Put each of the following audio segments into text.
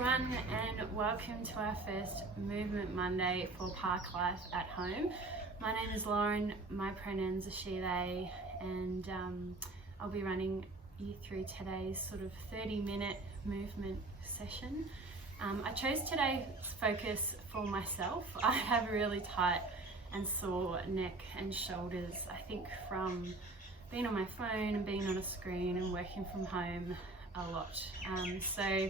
everyone, and welcome to our first Movement Monday for Parklife at home. My name is Lauren, my pronouns are she, they, and I'll be running you through today's sort of 30-minute movement session. I chose today's focus for myself. I have a really tight and sore neck and shoulders, I think from being on my phone and being on a screen and working from home a lot. So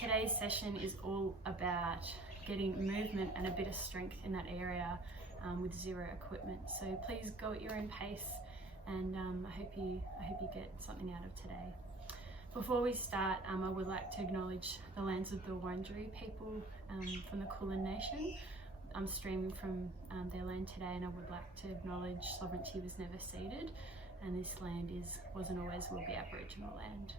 today's session is all about getting movement and a bit of strength in that area with zero equipment. So please go at your own pace, and I hope you get something out of today. Before we start, I would like to acknowledge the lands of the Wurundjeri people from the Kulin Nation. I'm streaming from their land today, and I would like to acknowledge sovereignty was never ceded, and this land was and always will be Aboriginal land.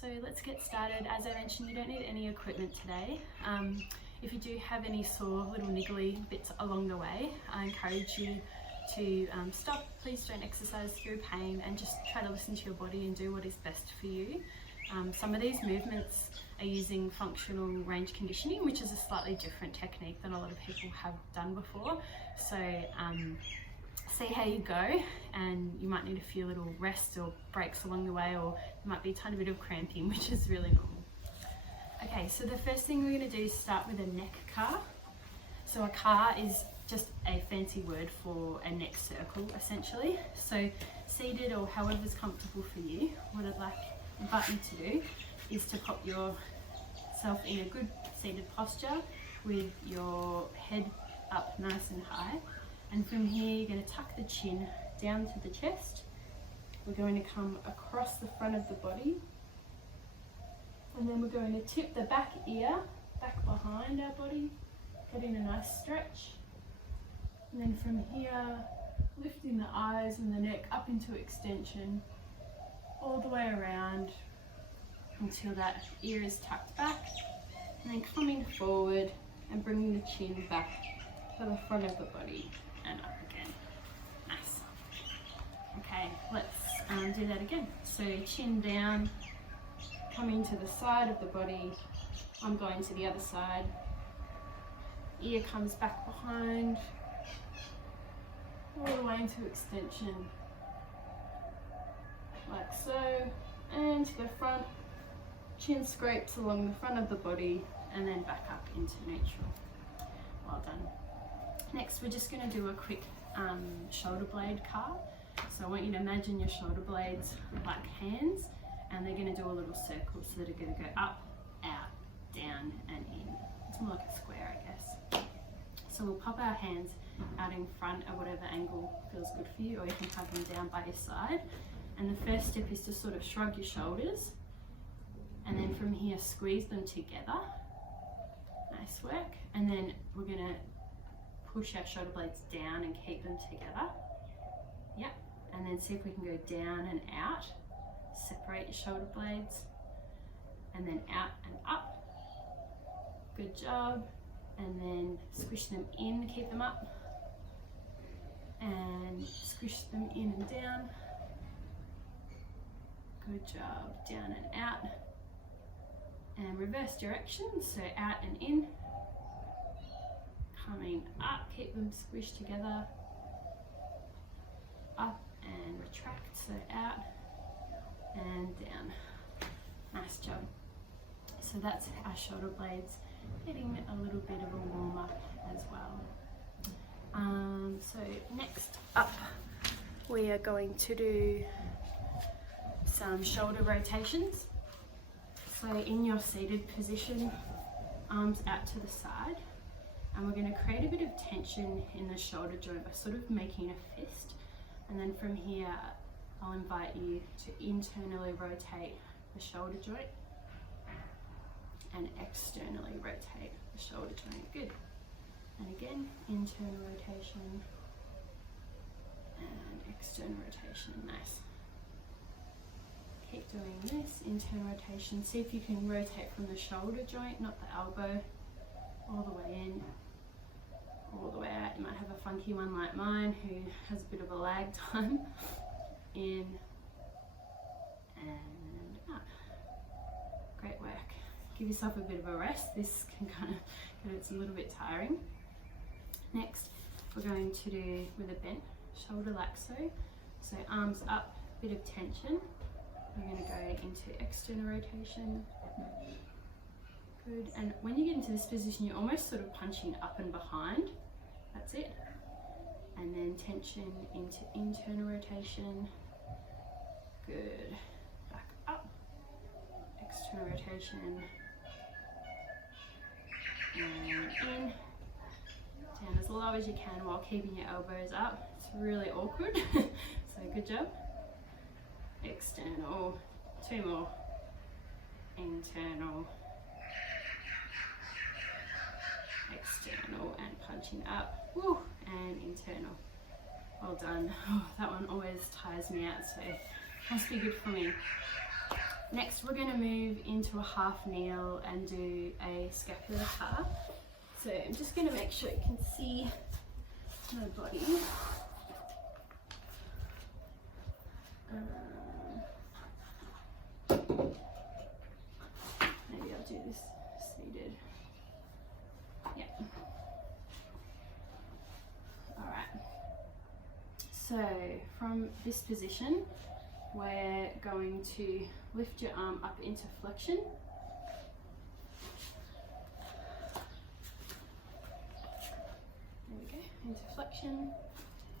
So let's get started. As I mentioned, you don't need any equipment today. If you do have any sore little niggly bits along the way, I encourage you to stop. Please don't exercise through pain, and just try to listen to your body and do what is best for you. Some of these movements are using functional range conditioning, which is a slightly different technique than a lot of people have done before. So see how you go, and you might need a few little rests or breaks along the way, or there might be a tiny bit of cramping, which is really normal. Okay, so the first thing we're going to do is start with a neck car. So a car is just a fancy word for a neck circle, essentially. So seated or however's comfortable for you, what I'd invite you to do is to pop yourself in a good seated posture with your head up nice and high. And from here, you're going to tuck the chin down to the chest. We're going to come across the front of the body. And then we're going to tip the back ear back behind our body, getting a nice stretch. And then from here, lifting the eyes and the neck up into extension, all the way around until that ear is tucked back. And then coming forward and bringing the chin back to the front of the body. And up again. Nice. Okay, let's do that again. So chin down, coming to the side of the body. I'm going to the other side. Ear comes back behind, all the way into extension, like so, and to the front. Chin scrapes along the front of the body, and then back up into neutral. Well done. Next, we're just going to do a quick shoulder blade car. So I want you to imagine your shoulder blades like hands, and they're going to do a little circle, so they're going to go up, out, down, and in. It's more like a square, I guess. So we'll pop our hands out in front at whatever angle feels good for you, or you can have them down by your side. And the first step is to sort of shrug your shoulders, and then from here squeeze them together. Nice work. And then we're going to push our shoulder blades down and keep them together. Yep. And then see if we can go down and out. Separate your shoulder blades, and then out and up. Good job. And then squish them in, keep them up, and squish them in and down. Good job. Down and out. And reverse direction, so out and in. Coming up, keep them squished together. Up and retract, so out and down. Nice job. So that's our shoulder blades getting a little bit of a warm up as well. So next up, we are going to do some shoulder rotations. So in your seated position, arms out to the side, and we're going to create a bit of tension in the shoulder joint by sort of making a fist. And then from here, I'll invite you to internally rotate the shoulder joint and externally rotate the shoulder joint. Good. And again, internal rotation and external rotation. Nice. Keep doing this, internal rotation. See if you can rotate from the shoulder joint, not the elbow, all the way in, all the way out. You might have a funky one like mine who has a bit of a lag time. In and out. Great work. give yourself a bit of a rest. This can it's a little bit tiring. Next, we're going to do with a bent shoulder laxo. So arms up, bit of tension. We're going to go into external rotation. Good. And when you get into this position, you're almost sort of punching up and behind. That's it. And then tension into internal rotation. Good. Back up. External rotation. And in. Down as low as you can while keeping your elbows up. It's really awkward. So good job. External. 2 more. Internal. External and punching up. Woo, and internal. Well done. Oh, that one always tires me out, so must be good for me. Next, we're going to move into a half kneel and do a scapular car. So I'm just going to make sure you can see my body. Maybe I'll do this seated. Yeah. Alright. So from this position, we're going to lift your arm up into flexion. There we go, into flexion.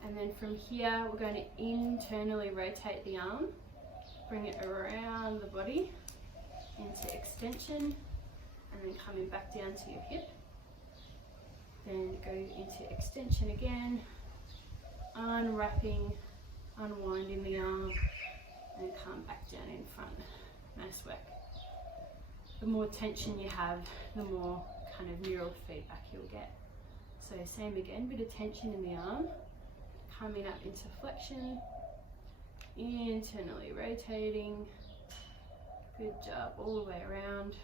And then from here, we're going to internally rotate the arm, bring it around the body into extension, and then coming back down to your hip. Then go into extension again, unwrapping, unwinding the arm, and come back down in front. Nice work. The more tension you have, the more kind of neural feedback you'll get. So same again, bit of tension in the arm, coming up into flexion, internally rotating. Good job, all the way around.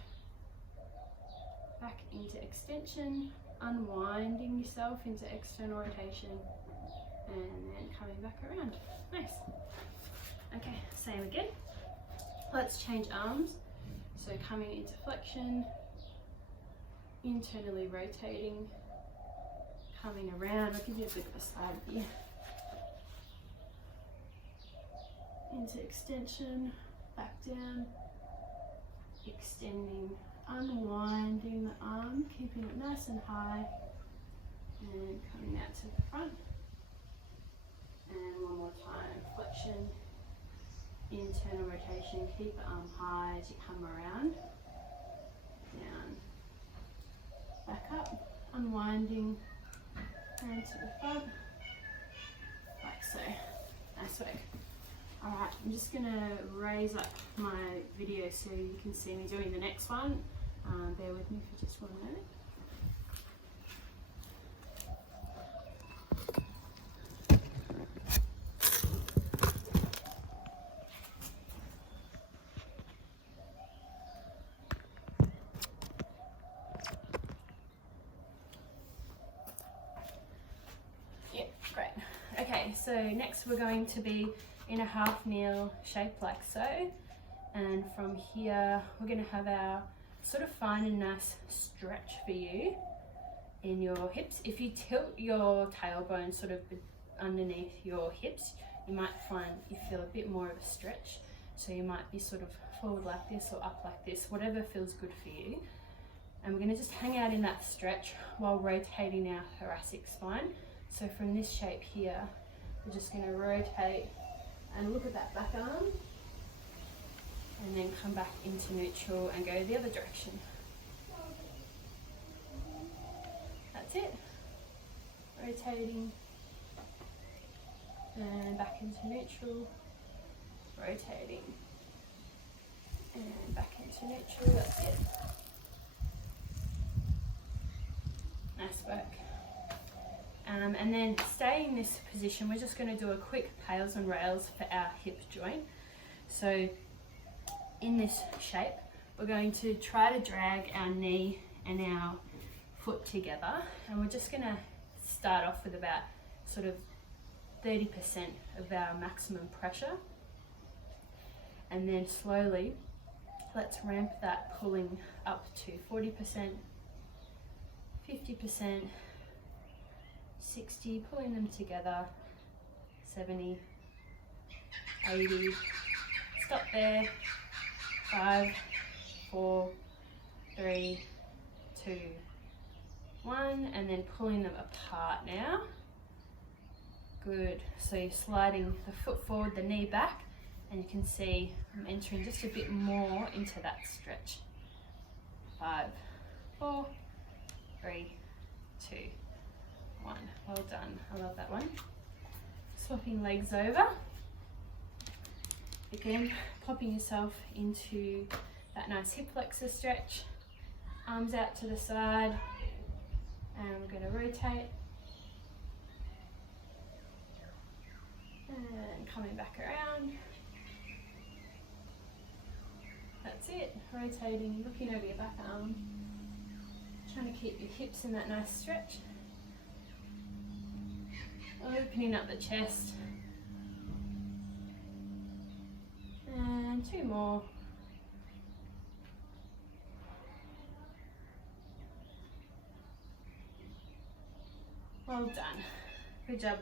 Back into extension, unwinding yourself into external rotation, and then coming back around. Nice. Okay, same again. Let's change arms. So coming into flexion, internally rotating, coming around. I'll give you a bit of a slide here. Into extension, back down, extending, unwinding the arm, keeping it nice and high, and coming out to the front. And one more time, flexion, internal rotation, keep the arm high as you come around, down, back up, unwinding, and to the front, like so. Nice work. Alright, I'm just going to raise up my video so you can see me doing the next one. Bear with me for just 1 moment. Yeah, great. Okay, so next we're going to be in a half kneel shape like so, and from here we're going to have our sort of find a nice stretch for you in your hips. If you tilt your tailbone sort of underneath your hips, you might find you feel a bit more of a stretch, so you might be sort of forward like this or up like this, whatever feels good for you. And we're going to just hang out in that stretch while rotating our thoracic spine. So from this shape here, we're just going to rotate and look at that back arm, and then come back into neutral and go the other direction. That's it. Rotating and back into neutral, rotating and back into neutral. That's it. Nice work. And then stay in this position. We're just going to do a quick tails and rails for our hip joint. So in this shape, we're going to try to drag our knee and our foot together, and we're just going to start off with about sort of 30% of our maximum pressure, and then slowly Let's ramp that pulling up to 40%, 50%, 60, pulling them together, 70, 80, stop there, 5, 4, 3, 2, 1, and then pulling them apart now. Good, so you're sliding the foot forward, the knee back, and you can see I'm entering just a bit more into that stretch. 5, 4, 3, 2, 1. Well done, I love that one. Swapping legs over. Again, popping yourself into that nice hip flexor stretch. Arms out to the side, and we're going to rotate. And coming back around. That's it, rotating, looking over your back arm. Trying to keep your hips in that nice stretch. Opening up the chest. And 2 more. Well done. Good job.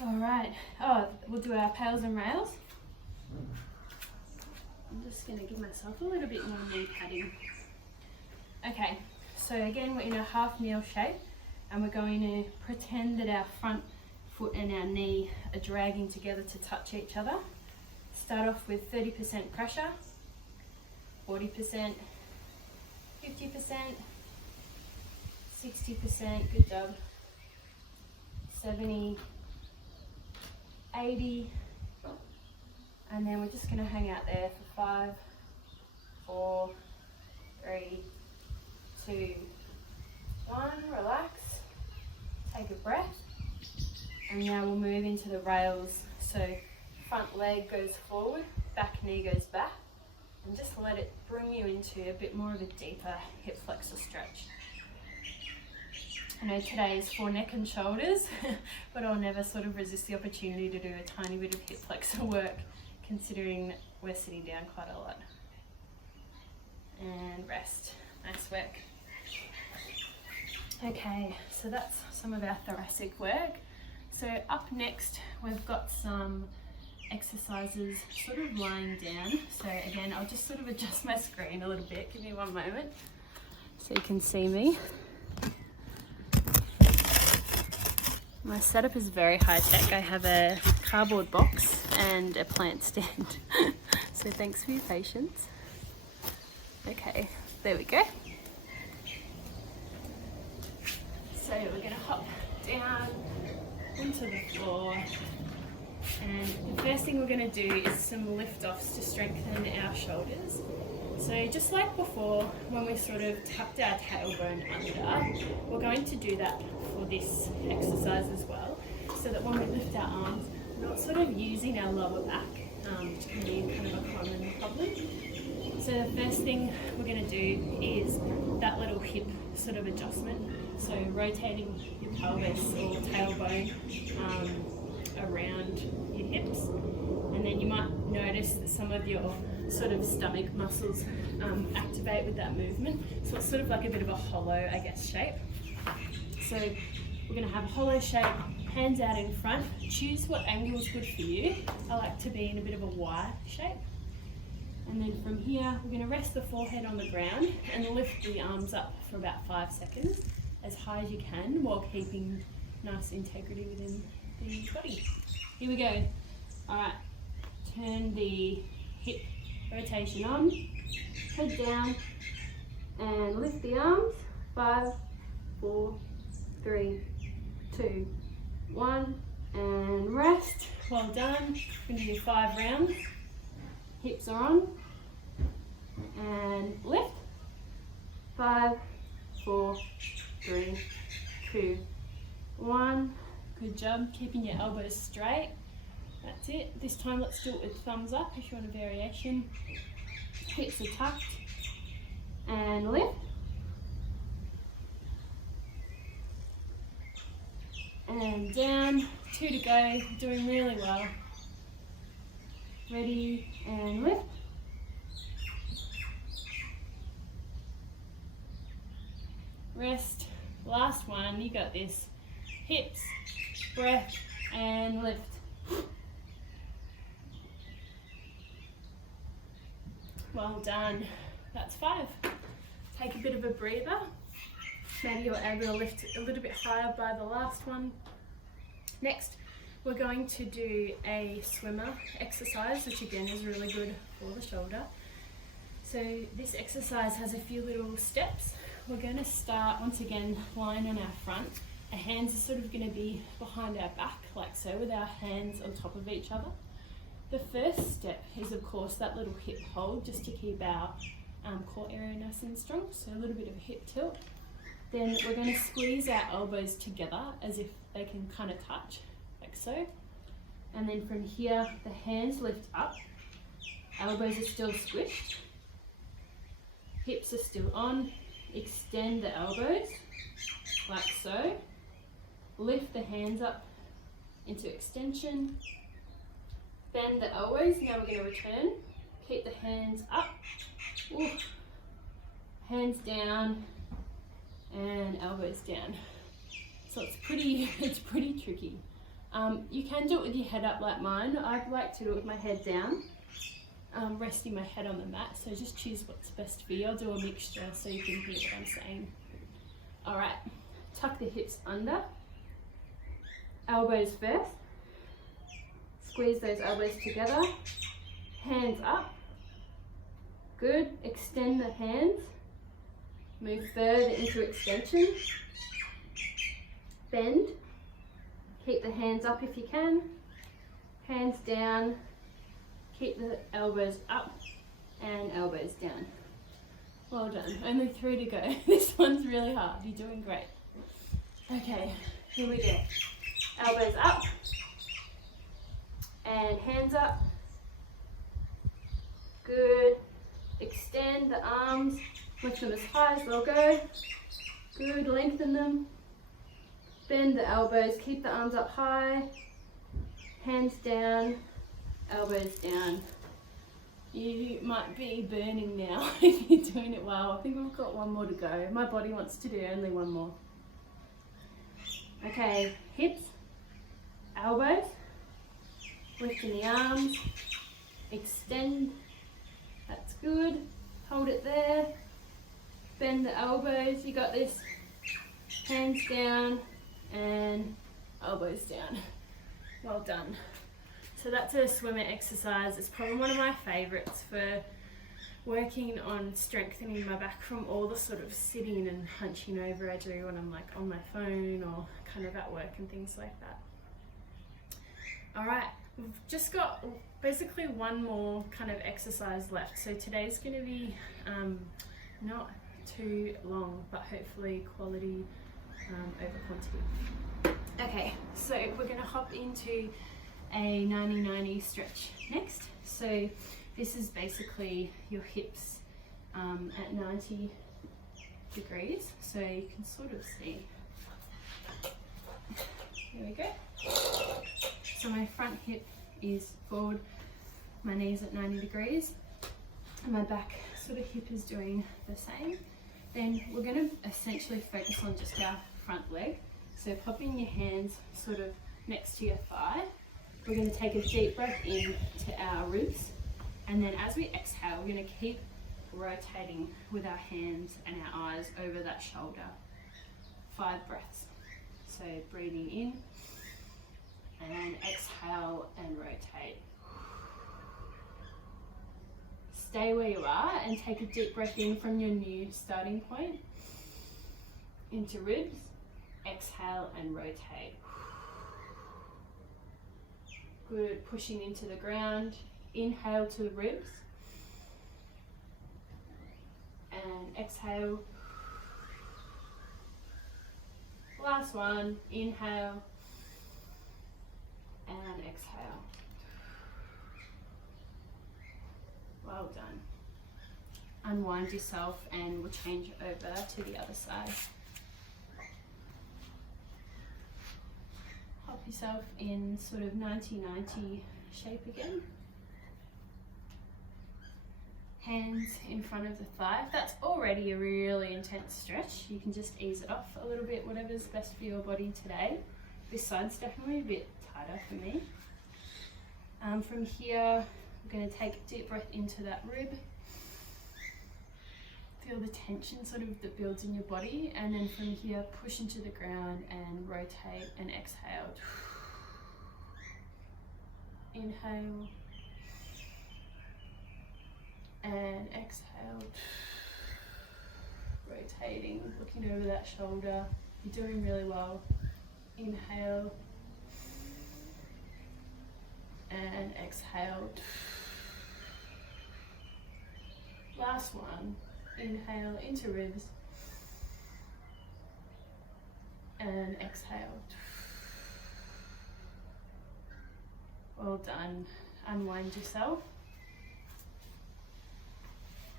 All right. Oh, we'll do our pails and rails. I'm just going to give myself a little bit more knee padding. Okay, so again, we're in a half kneel shape, and we're going to pretend that our front foot and our knee are dragging together to touch each other. Start off with 30% pressure, 40%, 50%, 60%, good job, 70, 80, and then we're just going to hang out there for 5, 4, 3, 2, 1, relax, take a breath, and now we'll move into the rails. So front leg goes forward, back knee goes back, and just let it bring you into a bit more of a deeper hip flexor stretch. I know today is for neck and shoulders, but I'll never sort of resist the opportunity to do a tiny bit of hip flexor work, considering we're sitting down quite a lot. And rest, nice work. Okay, so that's some of our thoracic work. So up next, we've got some exercises sort of lying down. So again, I'll just sort of adjust my screen a little bit. Give me one moment so you can see me. My setup is very high tech. I have a cardboard box and a plant stand. So thanks for your patience. Okay, there we go. So we're going to hop down onto the floor, and the first thing we're going to do is some lift-offs to strengthen our shoulders. So just like before, when we sort of tucked our tailbone under, we're going to do that for this exercise as well, so that when we lift our arms, we're not sort of using our lower back, which can be kind of a common problem. So the first thing we're going to do is that little hip sort of adjustment. So rotating your pelvis or tailbone around your hips, and then you might notice that some of your sort of stomach muscles activate with that movement. So it's sort of like a bit of a hollow, I guess, shape. So we're going to have a hollow shape, hands out in front. Choose what angle is good for you. I like to be in a bit of a Y shape. And then from here, we're going to rest the forehead on the ground and lift the arms up for about 5 seconds, as high as you can, while keeping nice integrity within the body. Here we go. All right, turn the hip rotation on, head down, and lift the arms. 5, 4, 3, 2, 1, and rest. Well done. We're going to do 5 rounds. Hips are on, and lift. 5, 4, 3, 2, 1. Good job, keeping your elbows straight. That's it. This time let's do it with thumbs up if you want a variation. Hips are tucked, and lift. And down, 2 to go, doing really well. Ready, and lift. rest. Last one, you got this. Hips, breath, and lift. Well done. That's 5. Take a bit of a breather. Maybe you're able to lift a little bit higher by the last one. Next, we're going to do a swimmer exercise, which again is really good for the shoulder. So this exercise has a few little steps. We're going to start once again lying on our front. Our hands are sort of going to be behind our back like so, with our hands on top of each other. The first step is of course that little hip hold, just to keep our core area nice and strong, so a little bit of a hip tilt. Then we're going to squeeze our elbows together as if they can kind of touch, like so. And then from here, the hands lift up, elbows are still squished, hips are still on, extend the elbows, like so. Lift the hands up into extension, bend the elbows. Now we're going to return, keep the hands up, ooh. Hands down, and elbows down. So it's pretty tricky. You can do it with your head up like mine. I like to do it with my head down, resting my head on the mat. So just choose what's best for you. I'll do a mixture so you can hear what I'm saying. All right, tuck the hips under, elbows first. Squeeze those elbows together, hands up. Good, extend the hands. Move further into extension. Bend. Keep the hands up if you can. Hands down. Keep the elbows up and elbows down. Well done. Only 3 to go. This one's really hard. You're doing great. Okay, here we go. Elbows up and hands up. Good. Extend the arms. Lift them as high as they'll go. Good, lengthen them. Bend the elbows, keep the arms up high. Hands down, elbows down. You might be burning now if you're doing it well. I think we've got one more to go. My body wants to do only one more. Okay, hips, elbows, lifting the arms, extend. That's good. Hold it there. Bend the elbows, you got this. Hands down and elbows down. Well done. So that's a swimmer exercise. It's probably one of my favourites for working on strengthening my back from all the sort of sitting and hunching over I do when I'm like on my phone or kind of at work and things like that. All right, we've just got basically one more kind of exercise left. So today's going to be not too long, but hopefully quality over quantity. Okay, so we're going to hop into a 90-90 stretch next. So this is basically your hips at 90 degrees, so you can sort of see. There we go. So my front hip is forward, my knees at 90 degrees, and my back sort of hip is doing the same. Then we're going to essentially focus on just our front leg. So popping your hands sort of next to your thigh. We're going to take a deep breath in to our ribs, and then as we exhale, we're going to keep rotating with our hands and our eyes over that shoulder. 5 breaths. So breathing in and exhale and rotate. Stay where you are and take a deep breath in from your new starting point into ribs. Exhale and rotate. Good, pushing into the ground. Inhale to the ribs and exhale. Last one, inhale and exhale. Well done. Unwind yourself and we'll change over to the other side. Hop yourself in sort of 90-90 shape again. Hands in front of the thigh. If that's already a really intense stretch, you can just ease it off a little bit, whatever's best for your body today. This side's definitely a bit tighter for me. From here, we're going to take a deep breath into that rib. Feel the tension sort of that builds in your body, and then from here, push into the ground and rotate and exhale. Inhale. And exhale, rotating, looking over that shoulder. You're doing really well. Inhale and exhale. Last one. Inhale into ribs and exhale. Well done. Unwind yourself.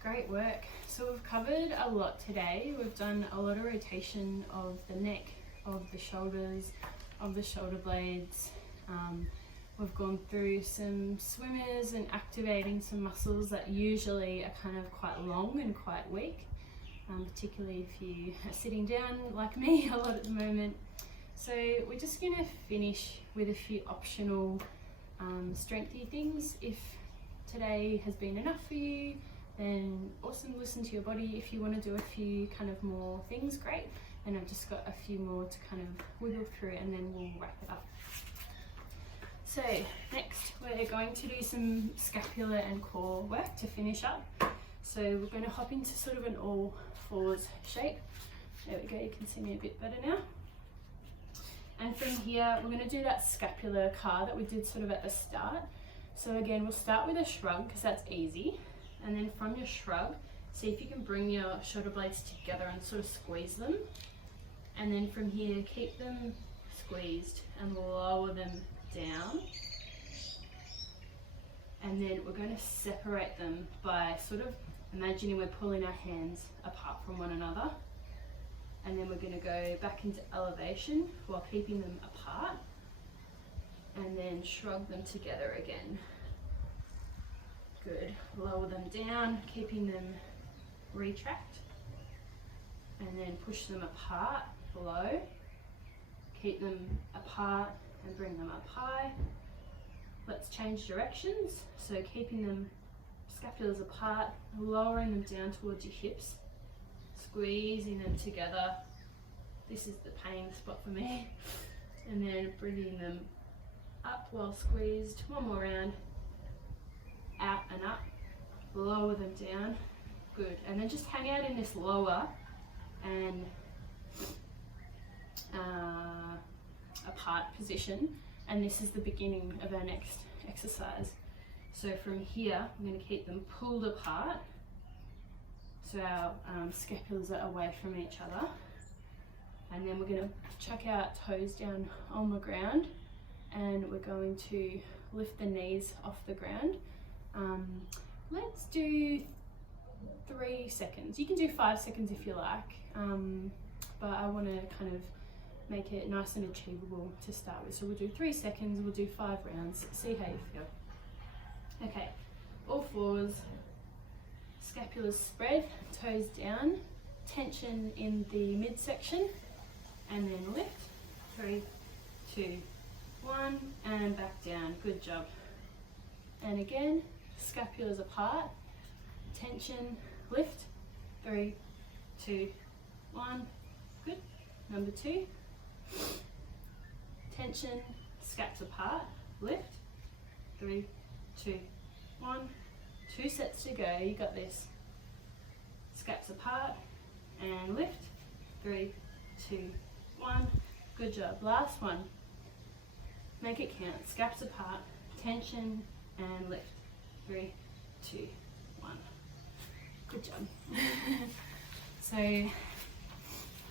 Great work. So we've covered a lot today. We've done a lot of rotation of the neck, of the shoulders, of the shoulder blades. We've gone through some swimmers and activating some muscles that usually are kind of quite long and quite weak, particularly if you are sitting down like me a lot at the moment. So we're just going to finish with a few optional strengthy things. If today has been enough for you, then awesome, listen to your body. If you want to do a few kind of more things, great. And I've just got a few more to kind of wiggle through, and then we'll wrap it up. So next we're going to do some scapular and core work to finish up. So we're going to hop into sort of an all fours shape. There we go, you can see me a bit better now. And from here we're going to do that scapular car that we did sort of at the start. So again, we'll start with a shrug because that's easy. And then from your shrug, see if you can bring your shoulder blades together and sort of squeeze them. And then from here, keep them squeezed and lower them down. And then we're going to separate them by sort of imagining we're pulling our hands apart from one another. And then we're going to go back into elevation while keeping them apart. And then shrug them together again. Good. Lower them down, keeping them retract. And then push them apart below. Keep them apart and bring them up high. Let's change directions. So keeping them scapulars apart, lowering them down towards your hips, squeezing them together. This is the pain spot for me. And then bringing them up while squeezed. One more round. Out and up, lower them down. Good. And then just hang out in this lower and apart position, and this is the beginning of our next exercise. So from here I'm going to keep them pulled apart so our scapulars are away from each other, and then we're going to chuck our toes down on the ground, and we're going to lift the knees off the ground. Let's do 3 seconds. You can do 5 seconds if you like, but I want to kind of make it nice and achievable to start with. So we'll do 3 seconds, we'll do 5 rounds, see how you feel. Okay, all fours, scapulars spread, toes down, tension in the midsection, and then lift. 3, 2, 1, and back down. Good job. And again, scapulars apart, tension, lift. 3, 2, 1. Good. Number 2. Tension, scaps apart, lift. 3, 2, 1. 2 sets to go. You got this. Scaps apart and lift. 3, 2, 1. Good job. Last one. Make it count. Scaps apart, tension and lift. 3, 2, 1. Good job. So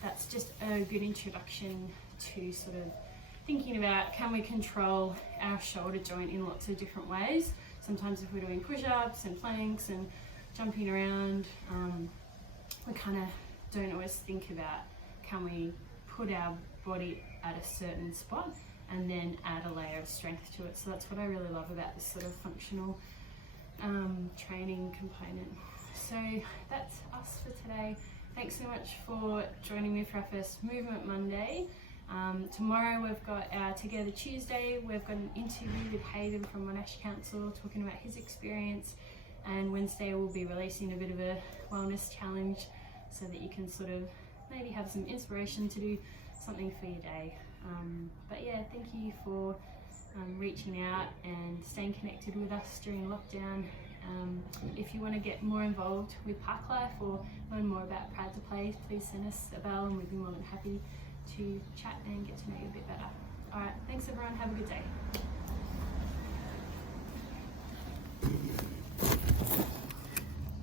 that's just a good introduction to sort of thinking about, can we control our shoulder joint in lots of different ways. Sometimes if we're doing push-ups and planks and jumping around, we kind of don't always think about, can we put our body at a certain spot and then add a layer of strength to it. So that's what I really love about this sort of functional training component. So that's us for today. Thanks so much for joining me for our first Movement Monday. Tomorrow we've got our Together Tuesday. We've got an interview with Hayden from Monash Council talking about his experience, and Wednesday we'll be releasing a bit of a wellness challenge so that you can sort of maybe have some inspiration to do something for your day. But yeah, thank you for reaching out and staying connected with us during lockdown. If you want to get more involved with Parklife or learn more about Proud to Play, please send us a bell and we'd be more than happy to chat and get to know you a bit better. Alright, thanks everyone, have a good day.